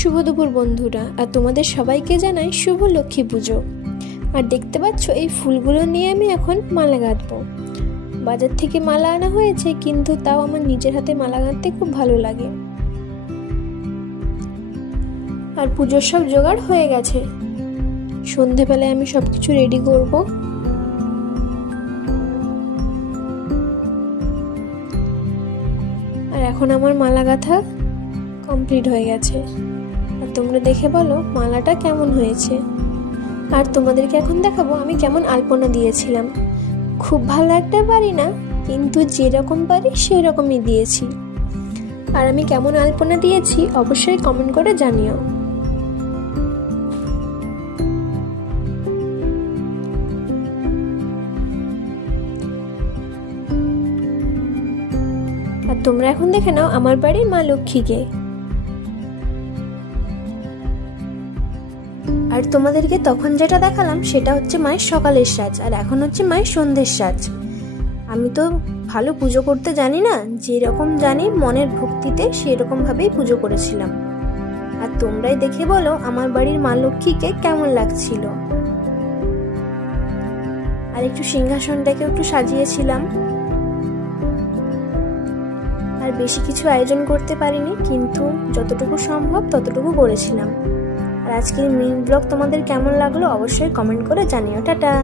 শুভ দুপুর বন্ধুরা, আর তোমাদের সবাইকে জানাই শুভ লক্ষ্মী পুজো। আর দেখতে পাচ্ছ এই ফুলগুলো নিয়ে আমি এখন মালা গাঁথবো। বাজার থেকে মালা আনা হয়েছে, কিন্তু তাও আমার নিজের হাতে মালা গাঁথতে খুব ভালো লাগে। আর পুজোর সব জোগাড় হয়ে গেছে, সন্ধেবেলায় আমি সব কিছু রেডি করব। আর এখন আমার মালা গাঁথা কমপ্লিট হয়ে গেছে। আর তোমরা দেখে বলো মালাটা কেমন হয়েছে। আর তোমাদেরকে এখন দেখাবো আমি কেমন আলপনা দিয়েছিলাম। খুব ভালো একটা পারি না, কিন্তু যেরকম পারি সেই রকমই দিয়েছি। আর আমি কেমন আলপনা দিয়েছি অবশ্যই কমেন্ট করে জানিও। আর তোমরা এখন দেখে নাও আমার বাড়ির মা লক্ষ্মীকে। আর তোমাদেরকে তখন যেটা দেখালাম সেটা হচ্ছে মায়ের সকালের সাজ, আর এখন হচ্ছে মায়ের সন্ধ্যের সাজ। আমি তো ভালো পুজো করতে জানি না, যেরকম জানি মনের ভক্তিতে সেরকম ভাবেই পুজো করেছিলাম। আর তোমরাই দেখে বলো আমার বাড়ির মা লক্ষ্মীকে কেমন লাগছিল। আর একটু সিংহাসনটাকে একটু সাজিয়েছিলাম। আর বেশি কিছু আয়োজন করতে পারিনি, কিন্তু যতটুকু সম্ভব ততটুকু করেছিলাম। আর আজকের মিনি ব্লগ তোমাদের কেমন লাগলো অবশ্যই কমেন্ট করে জানিও। টাটা।